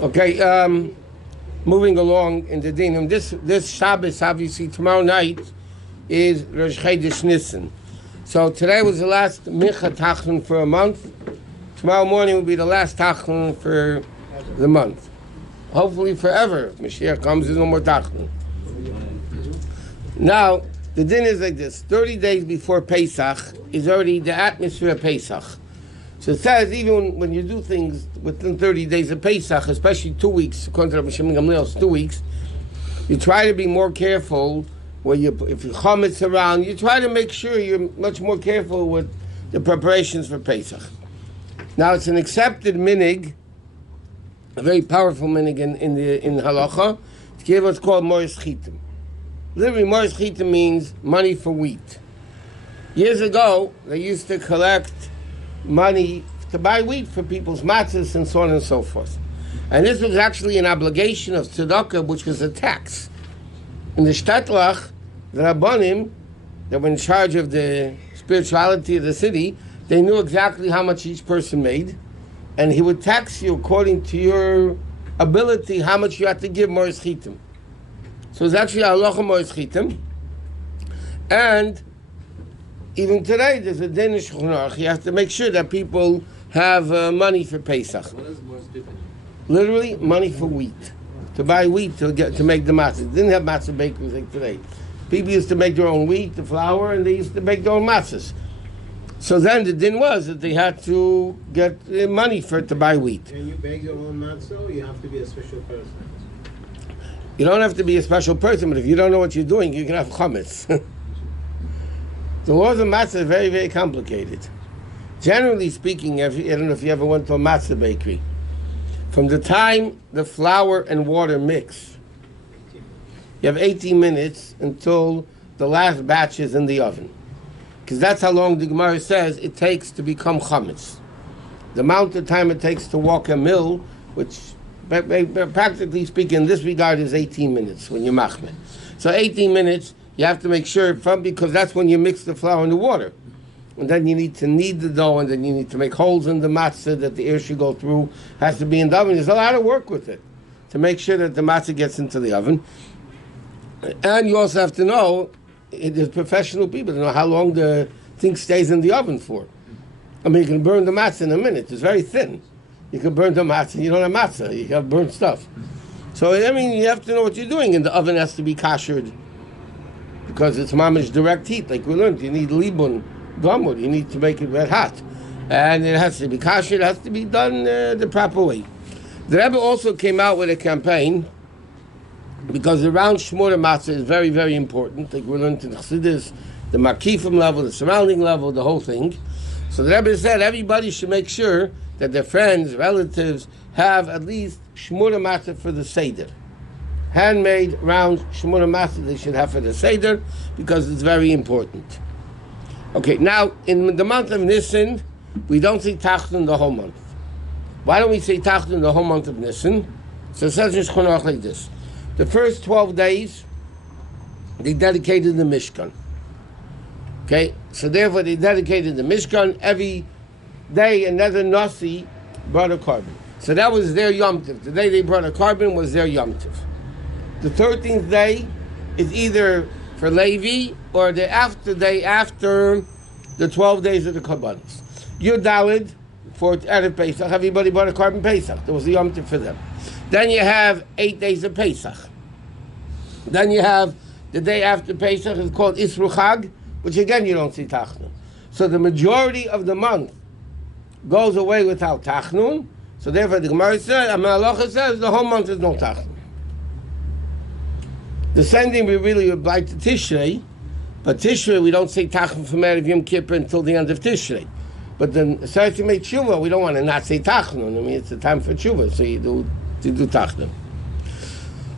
Okay, moving along in the dinim. This Shabbos, obviously, tomorrow night is Rosh Chodesh Nissan. So today was the last Mincha Tachlon for a month. Tomorrow morning will be the last Tachlon for the month. Hopefully forever. Mashiach comes, there's no more Tachlon. Now, the din is like this. 30 days before Pesach is already the atmosphere of Pesach. So it says even when you do things within 30 days of Pesach, especially 2 weeks, according to Rabbi Shimon Gamliel, it's 2 weeks, you try to be more careful if you chametz around, you try to make sure you're much more careful with the preparations for Pesach. Now it's an accepted minig, a very powerful minig in halacha, to give what's called moris chitim. Literally, moris chitim means money for wheat. Years ago, they used to collect money to buy wheat for people's matzahs and so on and so forth. And this was actually an obligation of tzedakah, which was a tax. In the Shtatlach, the Rabbanim, that were in charge of the spirituality of the city, they knew exactly how much each person made, and he would tax you according to your ability, how much you had to give moris chitim. So it's actually halacha moris chitim. And even today, there's a din in Shulchan Aruch. You have to make sure that people have money for Pesach. What is moris chitim? Literally, money for wheat. To buy wheat to make the matzah. They didn't have matzah bakeries like today. People used to make their own wheat, the flour, and they used to make their own matzahs. So then the din was that they had to get money to buy wheat. Can you bake your own matzah, or you have to be a special person? You don't have to be a special person, but if you don't know what you're doing, you can have chametz. The laws of matzah are very, very complicated. Generally speaking, I don't know if you ever went to a matzah bakery. From the time the flour and water mix, you have 18 minutes until the last batch is in the oven. Because that's how long the Gemara says it takes to become chametz. The amount of time it takes to walk a mill, which practically speaking in this regard is 18 minutes when you're machmeh. So 18 minutes, you have to make sure, because that's when you mix the flour and the water. And then you need to knead the dough, and then you need to make holes in the matzah that the air should go through. Has to be in the oven. There's a lot of work with it to make sure that the matzah gets into the oven. And you also have to know, there's professional people to know how long the thing stays in the oven for. I mean, you can burn the matzah in a minute. It's very thin. You can burn the matzah. You don't have matzah. You have burnt stuff. So, I mean, you have to know what you're doing. And the oven has to be kashered because it's mamish direct heat. Like we learned, you need libun. Gumwood, you need to make it red hot, and it has to be kosher. It has to be done the proper way. The Rebbe also came out with a campaign because the round shmura matzah is very, very important. Like we learned in the Chassidus, the makifim level, the surrounding level, the whole thing. So the Rebbe said everybody should make sure that their friends, relatives have at least shmura matzah for the seder. Handmade round shmura matzah they should have for the seder because it's very important. Okay, now, in the month of Nissan, we don't say Tachlon the whole month. Why don't we say Tachlon the whole month of Nissan? So it says in Shulchan Aruch like this. The first 12 days, they dedicated the Mishkan. Okay, so therefore they dedicated the Mishkan. Every day, another Nasi brought a carbon. So that was their Yom Tov. The day they brought a carbon was their Yom Tov. The 13th day is either for Levi, or the day after the 12 days of the Kabbalas. Yud Daled, for Erev Pesach, everybody bought a carbon Pesach. There was a Yom Tov for them. Then you have 8 days of Pesach. Then you have the day after Pesach, is called Isru Chag, which again you don't see Tachnun. So the majority of the month goes away without Tachnun. So therefore the Gemara says, Halachos says, the whole month is no Tachnun. The same thing we really would like to Tishrei, but Tishrei we don't say Tachnun from Erev Yom Kippur until the end of Tishrei. But then, so to make Tshuva, we don't want to not say Tachnun. I mean, it's a time for Tshuva, so you do Tachnun.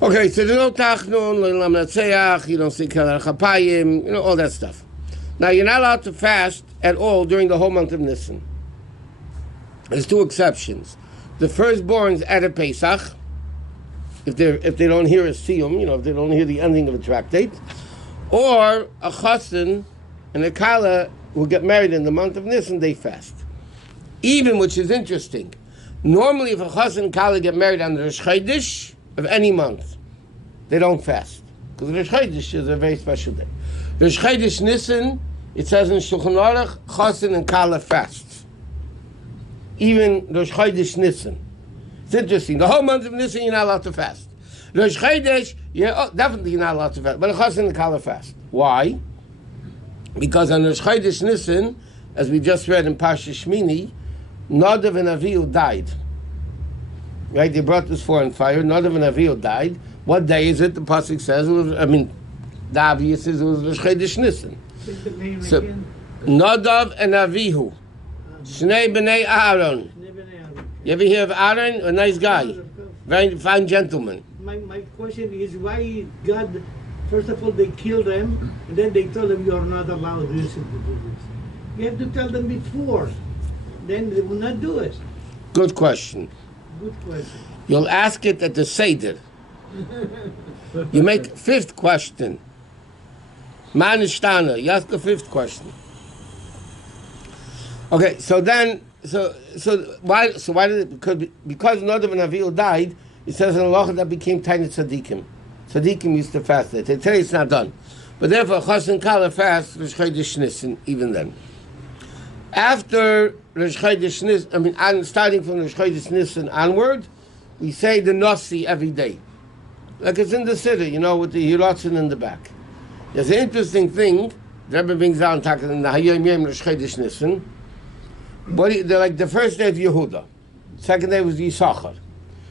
Okay, so there's no Tachnun, L'Olam Natseach, you don't say Kelar Chapayim, all that stuff. Now, you're not allowed to fast at all during the whole month of Nissan. There's 2 exceptions. The firstborns at a Pesach, if they don't hear a siyum, if they don't hear the ending of a tractate, or a chassan and a kala who get married in the month of Nisan, they fast. Even, which is interesting, Normally, if a chassan and kala get married on the Rosh Chodesh of any month, they don't fast. Because Rosh Chodesh is a very special day. Rosh Chodesh Nissan, it says in Shulchan Aruch, chassan and kala fasts. Even Rosh Chodesh Nissan. It's interesting. The whole month of Nissan, you're not allowed to fast. Rosh Chodesh, definitely you're not allowed to fast. But a chassan and kala fast. Why? Because on Rosh Chodesh Nissan, as we just read in Parsha Shmini, Nadav and Avihu died. Right? They brought this for in fire. Nadav and Avihu died. What day is it? The pasuk says it was. The obvious is it was Rosh Chodesh Nissan. So, Nadav and Avihu, Shnei b'nei Aaron. You ever hear of Aaron? A nice guy, very fine gentleman. My question is why God, first of all, they killed them, and then they told them you are not allowed to do this. You have to tell them before, then they will not do it. Good question. Good question. You'll ask it at the Seder. You make fifth question. Manishtana. You ask the fifth question. Okay, so why did it? Because Nadav and Avihu died, it says in Halacha that became tiny tzaddikim. Tzaddikim used to fast it. Today it's not done. But therefore, chassan kala fast Rosh Chodesh Nissan even then. After Rosh Chodesh Nissan, starting from Rosh Chodesh Nissan onward, we say the Nasi every day. Like it's in the city, with the Hirotzen in the back. There's an interesting thing, the Rabbi brings out in the Hayom Yom Rosh Chodesh Nissan. They're like the first day of Yehuda. Second day was Yisachar.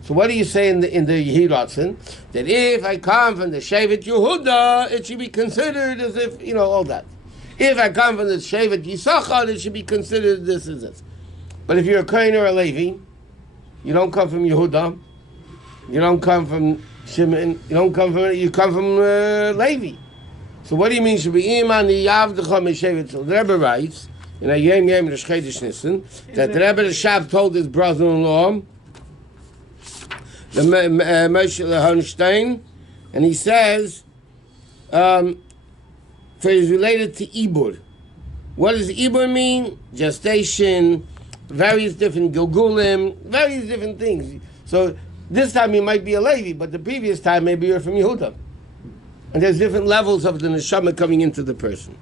So what do you say in the Hirotzen? That if I come from the Shevet Yehuda, it should be considered as if, all that. If I come from the Shevet Yisachar, it should be considered this as this. But if you're a Kohen or a Levi, you don't come from Yehuda, you don't come from Shimon, you come from Levi. So what do you mean? Should be Iman Yavdecha Meshevet? So the Rebbe writes in a Yom Yom Rosh Chodesh Nissan that the Rebbe Rashab told his brother-in-law, the Moshe Hohenstein, and he says, for it's related to Ibur. What does Ibur mean? Gestation, various different Gilgulim, various different things. So this time you might be a Levi, but the previous time maybe you're from Yehuda. And there's different levels of the neshama coming into the person.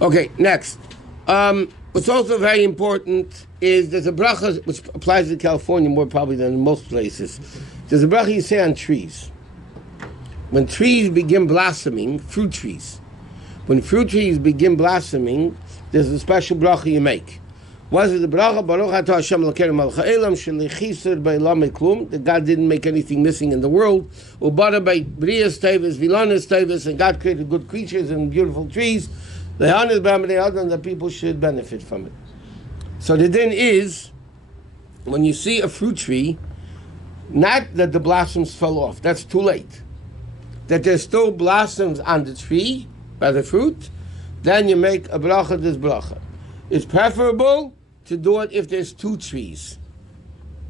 Okay, next. What's also very important is there's a bracha which applies to California more probably than in most places. There's a bracha you say on trees. When trees begin blossoming, fruit trees, when fruit trees begin blossoming, there's a special bracha you make. Was it the bracha Baruch Atah Hashem Elokeinu Melech Ha'olam Shelichisur B'Elam Klum, that God didn't make anything missing in the world. Ubara by Brias Tevis, Vilanas Tevis, and God created good creatures and beautiful trees. The Hanis B'Amadei Adam, that people should benefit from it. So the din is, when you see a fruit tree, not that the blossoms fell off, that's too late. That there's still blossoms on the tree, by the fruit, then you make a bracha, this bracha. It's preferable to do it if there's two trees.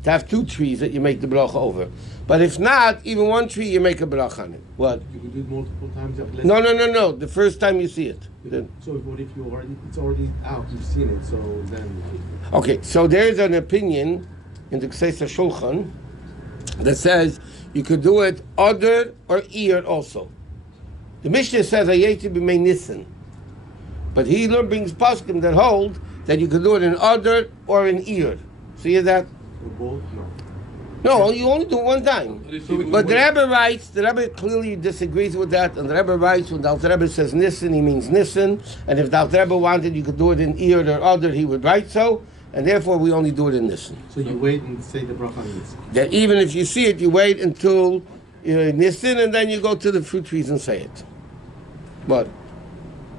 To have two trees that you make the bracha over. But if not, even one tree, you make a bracha on it. What? You could do it multiple times. No. The first time you see it. So what if it's already out, you've seen it, so then... Okay, so there's an opinion in the Ksesa Shulchan that says you could do it other or ear also. The Mishnah says Hayeti b'mei Nissan. But he brings poskim that hold that you could do it in other or in ear. See that? Or both? No, you only do it one time. But the Rebbe writes, the Rebbe clearly disagrees with that, and the Rebbe writes, when the Alter Rebbe says Nissan, he means Nissan, and if the Alter Rebbe wanted you could do it in ear or other, he would write so, and therefore we only do it in Nissan. So you wait and say the bracha on Nissan. That even if you see it, you wait until you're in Nissan, and then you go to the fruit trees and say it. What?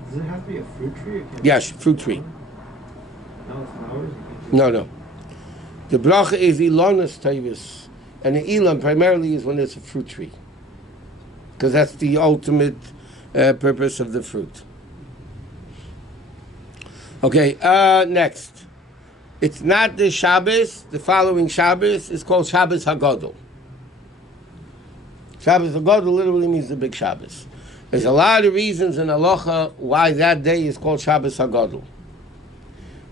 Does it have to be a fruit tree? Yes, fruit tree. No flowers? No. The bracha is Ilanas Tavis, and the Ilan primarily is when it's a fruit tree, because that's the ultimate purpose of the fruit. Okay, next. It's not the Shabbos. The following Shabbos is called Shabbos HaGadol. Shabbos HaGadol literally means the big Shabbos. There's a lot of reasons in halacha why that day is called Shabbos HaGadol.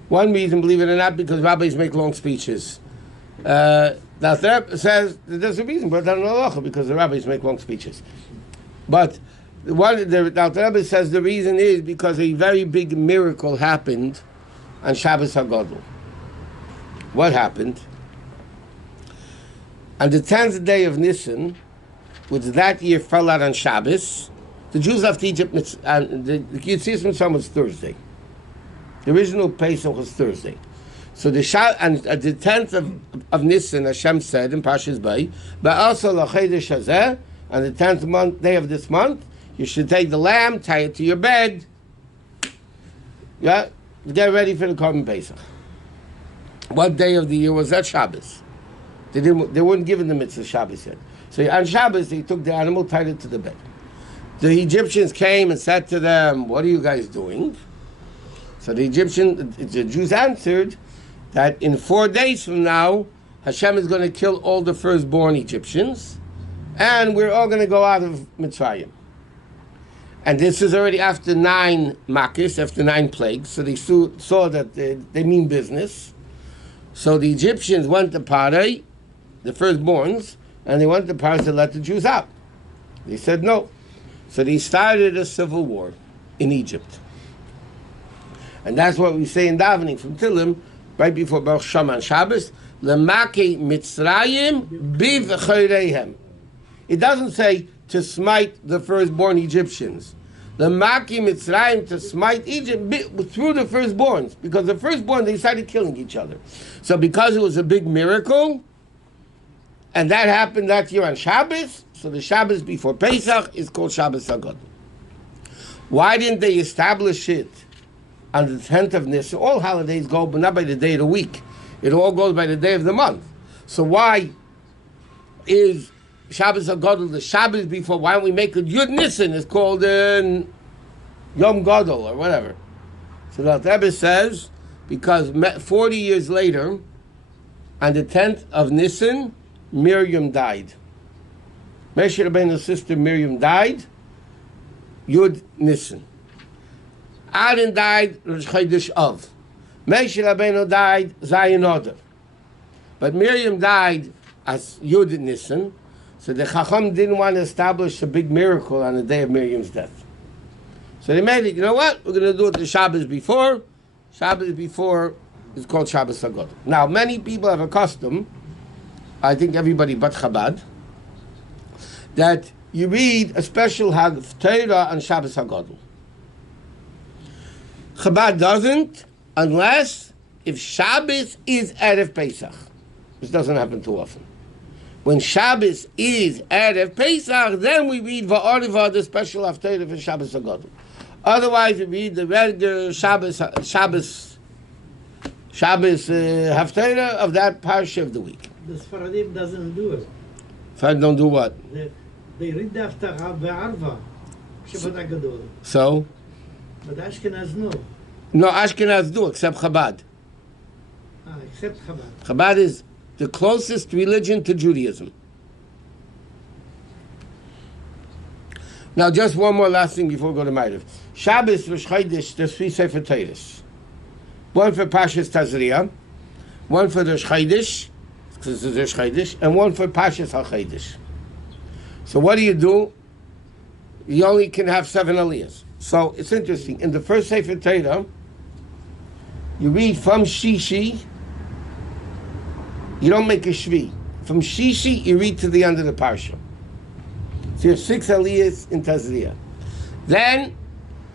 One reason, believe it or not, because rabbis make long speeches. The Rebbe says that there's a reason, but not halacha, because the rabbis make long speeches. But the Rebbe says the reason is because a very big miracle happened on Shabbos HaGadol. What happened? On the 10th day of Nissan, which that year fell out on Shabbos, the Jews left Egypt, and the Yetzias Mitzrayim was Thursday. The original Pesach was Thursday. So the 10th of Nissan, Hashem said in Parshas Bay, but also l'chedesh hazeh, on the 10th day of this month, you should take the lamb, tie it to your bed, get ready for the Korban Pesach. What day of the year was that? Shabbos. They weren't given the mitzvah Shabbos yet. So on Shabbos, they took the animal, tied it to the bed. The Egyptians came and said to them, "What are you guys doing?" So the Jews answered that in 4 days from now, Hashem is going to kill all the firstborn Egyptians, and we're all going to go out of Mitzrayim. And this is already after 9 Makis, after 9 plagues, so they saw that they mean business. So the Egyptians went to Paray, the firstborns, and they went to Paray to let the Jews out. They said no. So they started a civil war in Egypt. And that's what we say in davening from Tillim, right before Baruch Shaman Shabbos, Lemake Mitzrayim biv'choreihem. It doesn't say to smite the firstborn Egyptians. Lemake Mitzrayim, to smite Egypt through the firstborns, because the firstborn, they started killing each other. So because it was a big miracle, and that happened that year on Shabbos, so the Shabbos before Pesach is called Shabbos HaGadol. Why didn't they establish it on the 10th of Nissan? All holidays go, but not by the day of the week. It all goes by the day of the month. So why is Shabbos HaGadol the Shabbos before? Why don't we make it Yud Nissan? It's called Yom Gadol or whatever. So the Rebbe says, because 40 years later, on the 10th of Nissan, Miriam died. Moshe Rabbeinu's sister Miriam died, Yud Nissan. Aaron died, Rosh Chodesh Av. Moshe Rabbeinu died, Zayin Adar. But Miriam died as Yud Nissan, so the Chacham didn't want to establish a big miracle on the day of Miriam's death. So they made it, you know what? We're going to do it the Shabbos before. Shabbos before is called Shabbos HaGadol. Now, many people have a custom, I think everybody but Chabad, that you read a special Haftarah on Shabbos HaGadol. Chabad doesn't, unless if Shabbos is Erev Pesach. This doesn't happen too often. When Shabbos is Erev Pesach, then we read Va'ariva, the special Haftarah for Shabbos HaGadol. Otherwise, we read the regular Shabbos Haftarah of that parsha of the week. The Sfaradim doesn't do it. Sfaradim don't do what? They read the Haftarah Be'arva, Shabbat HaGadol. So? But Ashkenaz no. No, Ashkenaz do, except Chabad. Except Chabad. Chabad is the closest religion to Judaism. Now, just one more last thing before we go to Ma'ariv. Shabbos, Rosh Chodesh, there's 3 Sefer Torahs. One for Parshas Tazria, one for Rosh Chodesh, because it's Rosh Chodesh, and one for Parshas HaChodesh. So what do? You only can have 7 aliyahs. So it's interesting. In the first Sefer Torah, you read from Shishi, you don't make a Shvi. From Shishi, you read to the end of the Parsha. So you have 6 aliyahs in Tazria. Then,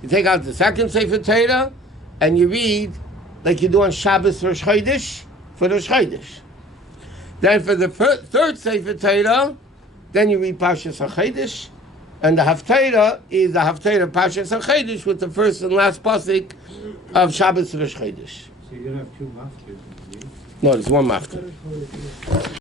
you take out the second Sefer Torah, and you read, like you do on Shabbos Rosh Chodesh, for Rosh Chodesh. Then for the third Sefer Torah, then you read Parshas HaChodesh, and the Haftarah is the Haftarah Parshas HaChodesh with the first and last pasuk of Shabbos Rosh Chodesh. So you don't have 2 mafkes? No, there's one mafkeh.